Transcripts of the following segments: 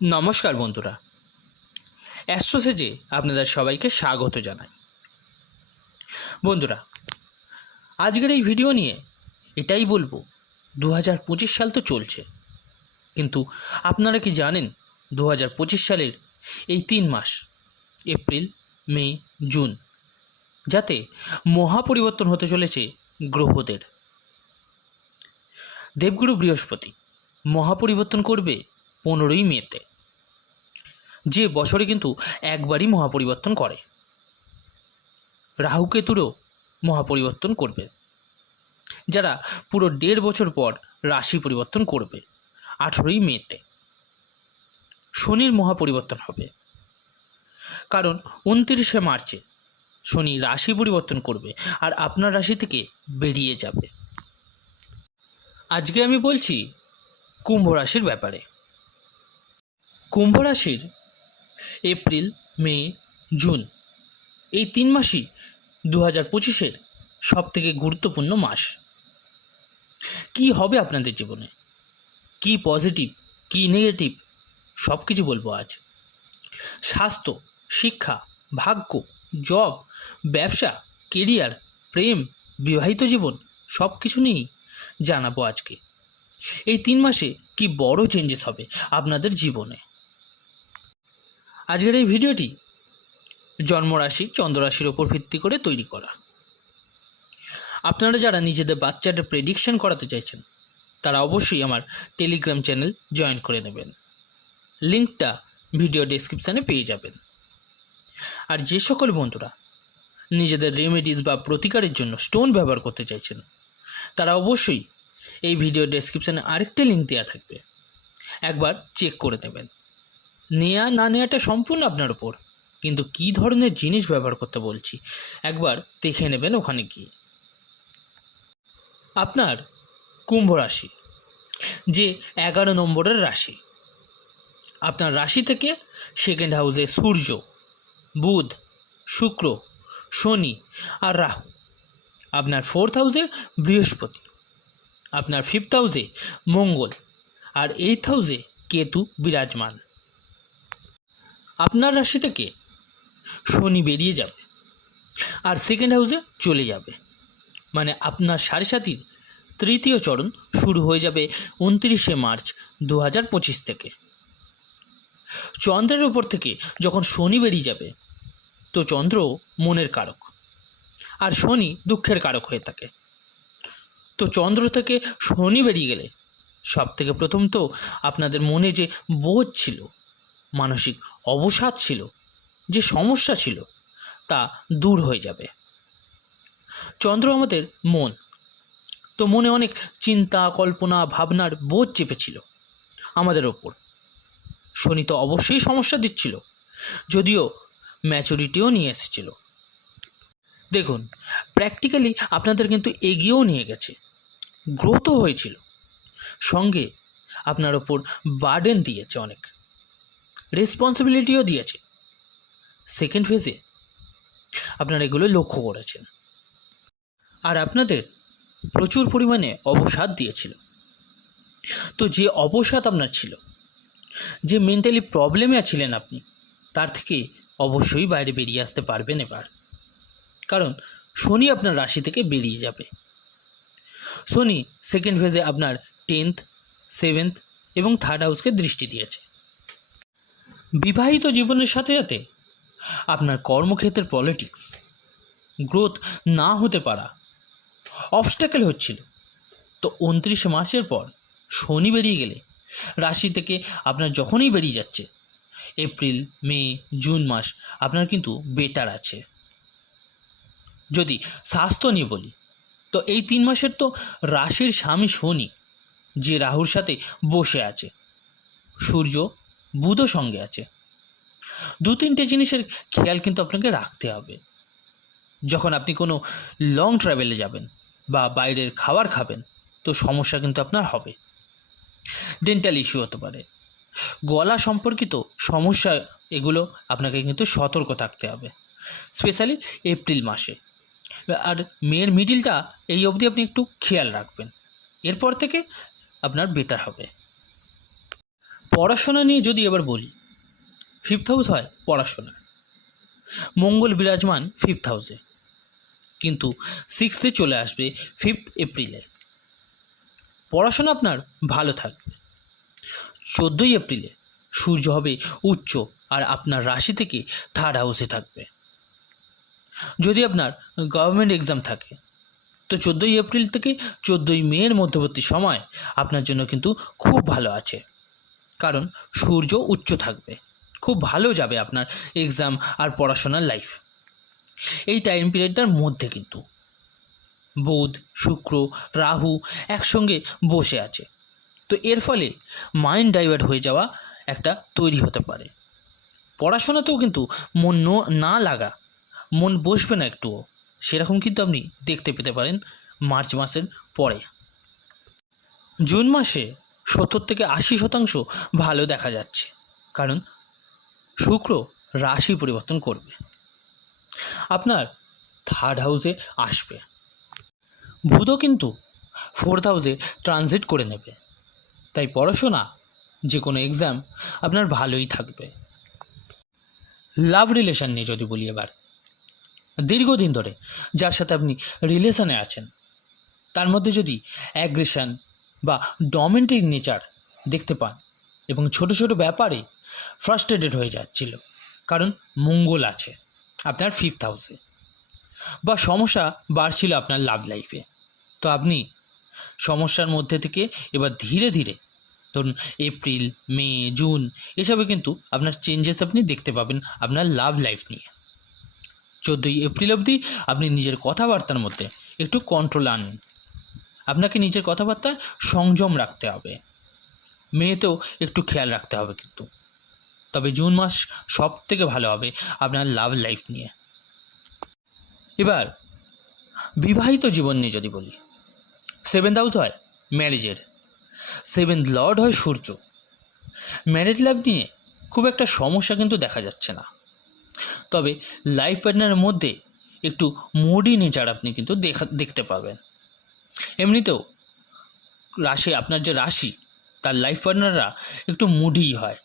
নমস্কার বন্ধুরা, অ্যাস্ট্রোসেজে আপনাদের সবাইকে স্বাগত জানাই। বন্ধুরা, আজকের এই ভিডিও নিয়ে এটাই বলবো, 2025 সাল তো চলছে, কিন্তু আপনারা কি জানেন 2025 সালের এই 3 মাস এপ্রিল, মে, জুন যাতে মহাপরিবর্তন হতে চলেছে গ্রহদের। দেবগুরু বৃহস্পতি মহাপরিবর্তন করবে 15ই মেতে, যে বছরে কিন্তু একবারই মহাপরিবর্তন করে। রাহুকেতুরও মহাপরিবর্তন করবে, যারা পুরো 1.5 বছর পর রাশি পরিবর্তন করবে 18ই মেতে। শনির মহাপরিবর্তন হবে, কারণ 29শে মার্চে শনি রাশি পরিবর্তন করবে আর আপনার রাশি থেকে বেরিয়ে যাবে। আজকে আমি বলছি কুম্ভ রাশির ব্যাপারে। কুম্ভ রাশির এপ্রিল, মে, জুন এই 3 মাসই 2025-এর সবথেকে গুরুত্বপূর্ণ মাস। কি হবে আপনাদের জীবনে, কি পজিটিভ, কি নেগেটিভ, সব কিছু বলবো আজ। স্বাস্থ্য, শিক্ষা, ভাগ্য, জব, ব্যবসা, কেরিয়ার, প্রেম, বিবাহিত জীবন সব কিছু নিয়েই জানাবো আজকে। এই 3 মাসে কি বড় চেঞ্জেস হবে আপনাদের জীবনে। আজকের এই ভিডিওটি জন্মরাশি চন্দ্ররাশির ওপর ভিত্তি করে তৈরি করা। আপনারা যারা নিজেদের বাচ্চাদের প্রেডিকশন করাতে চাইছেন তারা অবশ্যই আমার টেলিগ্রাম চ্যানেল জয়েন করে নেবেন, লিঙ্কটা ভিডিও ডেসক্রিপশানে পেয়ে যাবেন। আর যে সকল বন্ধুরা নিজেদের রেমেডিস বা প্রতিকারের জন্য স্টোন ব্যবহার করতে চাইছেন তারা অবশ্যই এই ভিডিও ডেসক্রিপশানে আরেকটি লিঙ্ক দেওয়া থাকবে, একবার চেক করে নেবেন। নেওয়া না নেওয়াটা সম্পূর্ণ আপনার উপর, কিন্তু কী ধরনের জিনিস ব্যবহার করতে বলছি একবার দেখে নেবেন ওখানে গিয়ে। আপনার কুম্ভ রাশি যে 11 নম্বরের রাশি, আপনার রাশি থেকে সেকেন্ড হাউসে সূর্য, বুধ, শুক্র, শনি আর রাহু, আপনার 4th হাউসে বৃহস্পতি, আপনার 5th হাউসে মঙ্গল আর 8th হাউসে কেতু বিরাজমান। আপনার রাশি থেকে শনি বেরিয়ে যাবে আর সেকেন্ড হাউসে চলে যাবে, মানে আপনার সাড়ে-সাতির তৃতীয় চরণ শুরু হয়ে যাবে 29শে মার্চ 2025 থেকে। চন্দ্রের ওপর থেকে যখন শনি বেরিয়ে যাবে, তো চন্দ্র মনের কারক আর শনি দুঃখের কারক হয়ে থাকে। তো চন্দ্র থেকে শনি বেরিয়ে গেলে সব থেকে প্রথম তো আপনাদের মনে যে বোঝ ছিল, মানসিক অবসাদ ছিল, যে সমস্যা ছিল তা দূর হয়ে যাবে। চন্দ্র আমাদের মন, তো মনে অনেক চিন্তা, কল্পনা, ভাবনার বোঝ চেপেছিল আমাদের ওপর। শনি তো অবশ্যই সমস্যা দিচ্ছিল, যদিও ম্যাচুরিটিও নিয়ে এসেছিল। দেখুন, প্র্যাকটিক্যালি আপনাদের কিন্তু এগিয়েও নিয়ে গেছে, গ্রোথও হয়েছিল, সঙ্গে আপনার ওপর বার্ডেন দিয়েছে, অনেক রেসপন্সিবিলিটিও দিয়েছে। সেকেন্ড ফেজে আপনারা এগুলো লক্ষ্য করেছেন। আর আপনাদের প্রচুর পরিমাণে অবসাদ দিয়েছিল। তো যে অবসাদ আপনার ছিল, যে মেন্টালি প্রবলেমে ছিলেন আপনি, তার থেকে অবশ্যই বাইরে বেরিয়ে আসতে পারবেন এবার, কারণ শনি আপনার রাশি থেকে বেরিয়ে যাবে। শনি সেকেন্ড ফেজে আপনার 10th, 7th এবং 3rd হাউসকে দৃষ্টি দিয়েছে। বিবাহিত জীবনের সাথে সাথে আপনার কর্মক্ষেত্রের পলিটিক্স, গ্রোথ না হতে পারা, অবস্ট্যাকেল হচ্ছিল। তো 29শে মার্চের পর শনি বেরিয়ে গেলে রাশি থেকে আপনার যখনই বেরিয়ে যাচ্ছে, এপ্রিল, মে, জুন মাস আপনার কিন্তু বেটার আছে। যদি স্বাস্থ্য নিয়ে বলি, তো এই 3 মাসের তো রাশির স্বামী শনি যে রাহুর সাথে বসে আছে, সূর্য, বুধও সঙ্গে আছে। 2-3টে জিনিসের খেয়াল কিন্তু আপনাকে রাখতে হবে। যখন আপনি কোনো লং ট্রাভেলে যাবেন বা বাইরের খাবার খাবেন, তো সমস্যা কিন্তু আপনার হবে। ডেন্টাল ইস্যু হতে পারে, গলা সম্পর্কিত সমস্যা, এগুলো আপনাকে কিন্তু সতর্ক থাকতে হবে, স্পেশালি এপ্রিল মাসে। আর মেয়ের মিডিলটা এই অবধি আপনি একটু খেয়াল রাখবেন, এরপর থেকে আপনার বেটার হবে। পড়াশোনা নিয়ে যদি এবার বলি, 5th হাউস হয় পড়াশোনা। মঙ্গল বিরাজমান 5th হাউসে, কিন্তু 6th চলে আসবে 5th এপ্রিলে। পড়াশোনা আপনার ভালো থাকবে। 14ই এপ্রিলে সূর্য হবে উচ্চ আর আপনার রাশি থেকে 3rd হাউসে থাকবে। যদি আপনার গভর্নমেন্ট এক্সাম থাকে তো 14ই এপ্রিল থেকে 14ই মের মধ্যবর্তী সময় আপনার জন্য কিন্তু খুব ভালো আছে, কারণ সূর্য উচ্চ থাকবে। খুব ভালো যাবে আপনার এক্সাম আর পড়াশোনার লাইফ। এই টাইম পিরিয়ডটার মধ্যে কিন্তু বুধ, শুক্র, রাহু একসঙ্গে বসে আছে, তো এর ফলে মাইন্ড ডাইভার্ট হয়ে যাওয়া একটা তৈরি হতে পারে। পড়াশোনাতেও কিন্তু মন না লাগা, মন বসবে না একটুও, সেরকম কিন্তু আপনি দেখতে পেতে পারেন মার্চ মাসের পরে। জুন মাসে 70 থেকে 80% ভালো দেখা যাচ্ছে, কারণ শুক্র রাশি পরিবর্তন করবে, আপনার 3rd হাউসে আসবে। বুধও কিন্তু 4th হাউসে ট্রানজিট করে নেবে, তাই পড়াশোনা যে কোনো এক্সাম আপনার ভালোই থাকবে। লাভ রিলেশন নিয়ে যদি বলি এবার, দীর্ঘদিন ধরে যার সাথে আপনি রিলেশনে আছেন তার মধ্যে যদি অ্যাগ্রেশন বা ডমিনেটিং নেচার দেখতে পান এবং ছোট ছোট ব্যাপারে ফ্রাস্ট্রেটেড হয়ে যাচ্ছিল, কারণ মঙ্গল আছে আপনার 5th হাউসে, বা সমস্যা বাড়ছিল আপনার লাভ লাইফে, তো আপনি সমস্যার মধ্যে থেকে এবার ধীরে ধীরে ধরুন এপ্রিল, মে, জুন এসবে কিন্তু আপনার চেঞ্জেস আপনি দেখতে পাবেন আপনার লাভ লাইফ নিয়ে। 14ই এপ্রিল অবধি আপনি নিজের কথাবার্তার মধ্যে একটু কন্ট্রোল আনুন, আপনাকে নিজের কথাবার্তায় সংযম রাখতে হবে। মেয়েতেও একটু খেয়াল রাখতে হবে কিন্তু। তবে জুন মাস সব থেকে ভালো হবে আপনার লাভ লাইফ নিয়ে। এবার বিবাহিত জীবন নিয়ে যদি বলি, 7th হাউস হয় ম্যারেজের, 7th লর্ড হয় সূর্য। ম্যারেজ লাইফ নিয়ে খুব একটা সমস্যা কিন্তু দেখা যাচ্ছে না, তবে লাইফ পার্টনারের মধ্যে একটু মুডি নেচার আপনি কিন্তু দেখতে পাবেন। এমনিতেও রাশি, আপনার যে রাশি তার লাইফ পার্টনাররা একটু মুডিই হয়,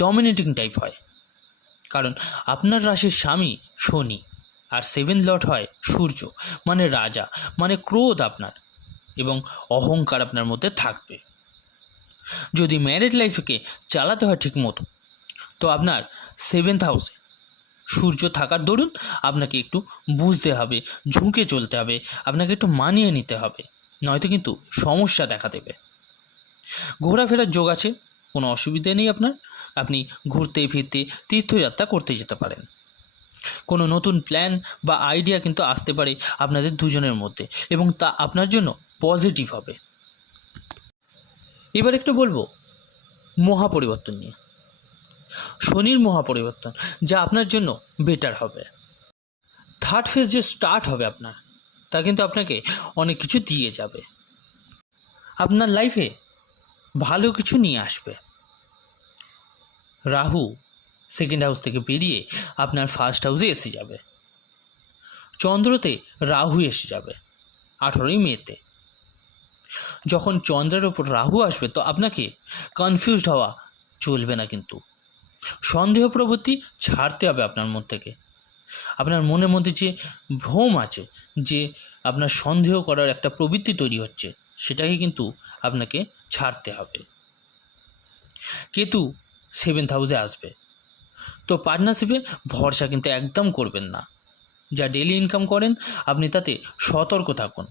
ডমিনেটিং টাইপ হয়, কারণ আপনার রাশির স্বামী শনি আর 7th লর্ড হয় সূর্য, মানে রাজা, মানে ক্রোধ আপনার এবং অহংকার আপনার মধ্যে থাকবে। যদি ম্যারেজ লাইফকে চালাতে হয় ঠিক মতো, তো আপনার 7th হাউসে সূর্য থাকার দরুন আপনাকে একটু বুঝতে হবে, ঝুঁকে চলতে হবে, আপনাকে একটু মানিয়ে নিতে হবে, নয়তো কিন্তু সমস্যা দেখা দেবে। ঘোরাফেরার যোগ আছে, কোনো অসুবিধে নেই আপনার, আপনি ঘুরতে ফিরতে তীর্থযাত্রা করতে যেতে পারেন। কোনো নতুন প্ল্যান বা আইডিয়া কিন্তু আসতে পারে আপনাদের দুজনের মধ্যে এবং তা আপনার জন্য পজিটিভ হবে। এবার একটু বলবো মহাপরিবর্তন নিয়ে, শনির মহাপরিবর্তন, যা আপনার জন্য বেটার হবে। 3rd ফেজ যে স্টার্ট হবে আপনার, তা কিন্তু আপনাকে অনেক কিছু দিয়ে যাবে, আপনার লাইফে ভালো কিছু নিয়ে আসবে। রাহু 2nd হাউস থেকে বেরিয়ে আপনার 1st হাউসে এসে যাবে, চন্দ্রতে রাহু এসে যাবে 18ই মেতে। যখন চন্দ্রের ওপর রাহু আসবে তো আপনাকে কনফিউজড হওয়া চলবে না, কিন্তু সন্দেহ প্রবৃত্তি ছাড়তে হবে আপনার মন থেকে। আপনার মনের মধ্যে যে ভ্রম আছে, যে আপনার সন্দেহ করার একটা প্রবৃত্তি তৈরি হচ্ছে, সেটাকে কিন্তু আপনাকে ছাড়তে হবে। কেতু 7th হাউসে আসবে, তো পার্টনারশিপে ভরসা কিন্তু একদম করবেন না। যা ডেলি ইনকাম করেন আপনি তাতে সতর্ক থাকুন,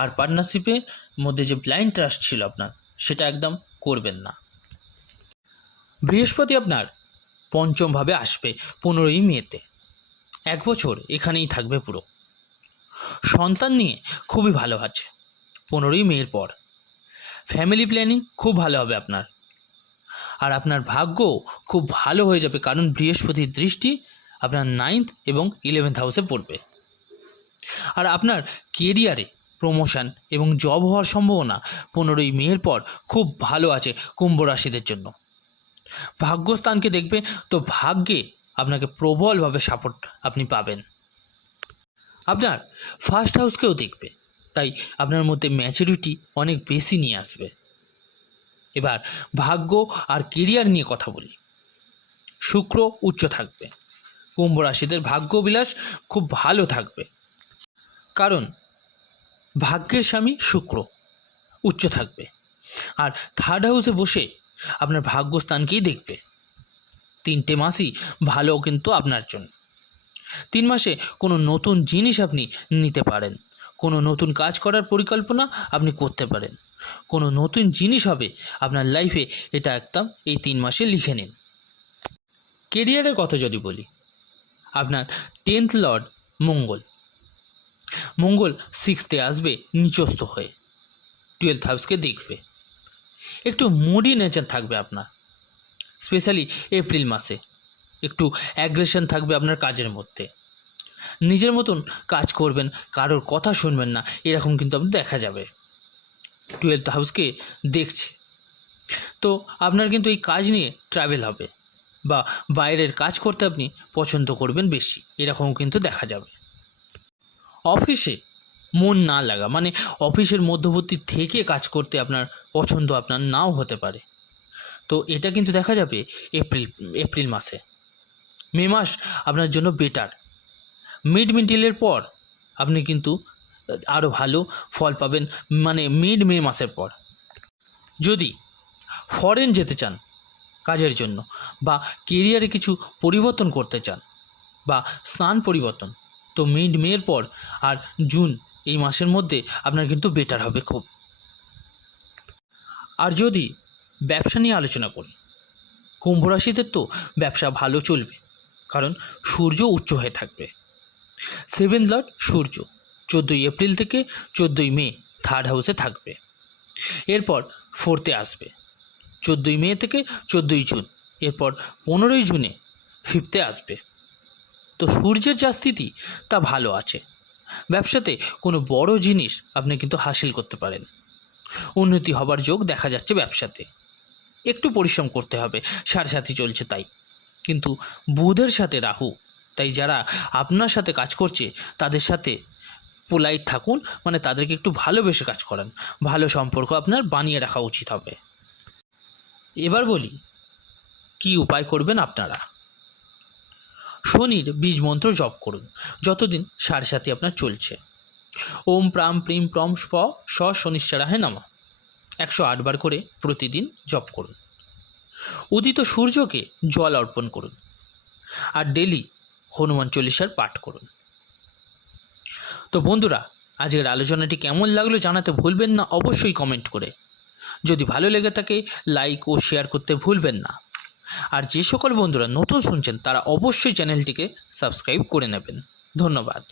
আর পার্টনারশিপের মধ্যে যে ব্লাইন্ড ট্রাস্ট ছিল আপনার, সেটা একদম করবেন না। বৃহস্পতি আপনার 5ম ভাবে আসবে 15ই মেতে, 1 বছর এখানেই থাকবে পুরো। সন্তান নিয়ে খুবই ভালো আছে 15ই মের পর। ফ্যামিলি প্ল্যানিং খুব ভালো হবে আপনার, আর আপনার ভাগ্য খুব ভালো হয়ে যাবে, কারণ বৃহস্পতির দৃষ্টি আপনার 9th এবং 11th হাউসে পড়বে। আর আপনার কেরিয়ারে প্রমোশন এবং জব হওয়ার সম্ভাবনা 15ই মের পর খুব ভালো আছে কুম্ভ রাশিদের জন্য। ভাগ্যস্থানকে দেখবে তো ভাগ্যে আপনাকে প্রবলভাবে সাপোর্ট আপনি পাবেন। আপনার 1st হাউসকেও দেখবে, তাই আপনার মধ্যে ম্যাচুরিটি অনেক বেশি নিয়ে আসবে। এবার ভাগ্য আর কেরিয়ার নিয়ে কথা বলি। শুক্র উচ্চ থাকবে। কুম্ভ রাশিদের ভাগ্য বিলাস খুব ভালো থাকবে, কারণ ভাগ্যের স্বামী শুক্র উচ্চ থাকবে আর থার্ড হাউসে বসে আপনার ভাগ্যস্থানকেই দেখবে। 3টে মাসই ভালো কিন্তু আপনার জন্য। 3 মাসে কোনো নতুন জিনিস আপনি নিতে পারেন, কোনো নতুন কাজ করার পরিকল্পনা আপনি করতে পারেন, কোনো নতুন জিনিস হবে আপনার লাইফে, এটা একদম এই 3 মাসে লিখে নিন। কেরিয়ারের কথা যদি বলি, আপনার 10th লর্ড মঙ্গল 6th আসবে নিচস্থ হয়ে, 12th হাউসকে দেখবে। একটু মুডি নেচার থাকবে আপনার, স্পেশালি এপ্রিল মাসে। একটু অ্যাগ্রেশন থাকবে আপনার কাজের মধ্যে, নিজের মতন কাজ করবেন, কারোর কথা শুনবেন না, এরকম কিন্তু আপনার দেখা যাবে। 12th হাউসকে দেখছে তো আপনার কিন্তু এই কাজ নিয়ে ট্রাভেল হবে বা বাইরের কাজ করতে আপনি পছন্দ করবেন বেশি, এরকম কিন্তু দেখা যাবে। অফিসে মন না লাগা, মানে অফিসের মধ্যবর্তী থেকে কাজ করতে আপনার পছন্দ আপনার নাও হতে পারে, তো এটা কিন্তু দেখা যাবে এপ্রিল মাসে। মে মাস আপনার জন্য বেটার। মিডের পর আপনি কিন্তু আরও ভালো ফল পাবেন, মানে মে মাসের পর। যদি ফরেন যেতে চান কাজের জন্য বা কেরিয়ারে কিছু পরিবর্তন করতে চান বা স্থান পরিবর্তন, তো মের পর আর জুন এই মাসের মধ্যে আপনার কিন্তু বেটার হবে খুব। আর যদি ব্যবসা নিয়ে আলোচনা করি, কুম্ভ রাশিদের তো ব্যবসা ভালো চলবে, কারণ সূর্য উচ্চ হয়ে থাকবে। 7th লর্ড সূর্য 14ই এপ্রিল থেকে 14ই মে থার্ড হাউসে থাকবে। এরপর 4th আসবে 14ই মে থেকে 14ই জুন। এরপর 15ই জুনে 5th আসবে। তো সূর্যের যা স্থিতি তা ভালো আছে। ব্যবসাতে কোনো বড় জিনিস আপনি কিন্তু হাসিল করতে পারেন, উন্নতি হবার যোগ দেখা যাচ্ছে ব্যবসাতে। একটু পরিশ্রম করতে হবে, 7.5 চলছে তাই, কিন্তু বুধের সাথে রাহু, তাই যারা আপনার সাথে কাজ করছে তাদের সাথে পোলাইট থাকুন, মানে তাদেরকে একটু ভালোবেসে কাজ করান, ভালো সম্পর্ক আপনার বানিয়ে রাখা উচিত হবে। এবার বলি কি উপায় করবেন আপনারা। শনির বীজ মন্ত্র জপ করুন যতদিন 7.5 আপনার চলছে। ওম প্রাম প্রিম প্রম স্প স শনিশ্চরাহে নমঃ 108 বার করে প্রতিদিন জপ করুন। উদিত সূর্যকে জল অর্পণ করুন আর ডেলি হনুমান চল্লিশার পাঠ করুন। তো বন্ধুরা, আজকের আলোচনাটি কেমন লাগলো জানাতে ভুলবেন না অবশ্যই কমেন্ট করে। যদি ভালো লেগে থাকে লাইক ও শেয়ার করতে ভুলবেন না। আর যে সকল বন্ধুরা নতুন শুনছেন তারা অবশ্যই চ্যানেলটিকে সাবস্ক্রাইব করে নেবেন। ধন্যবাদ।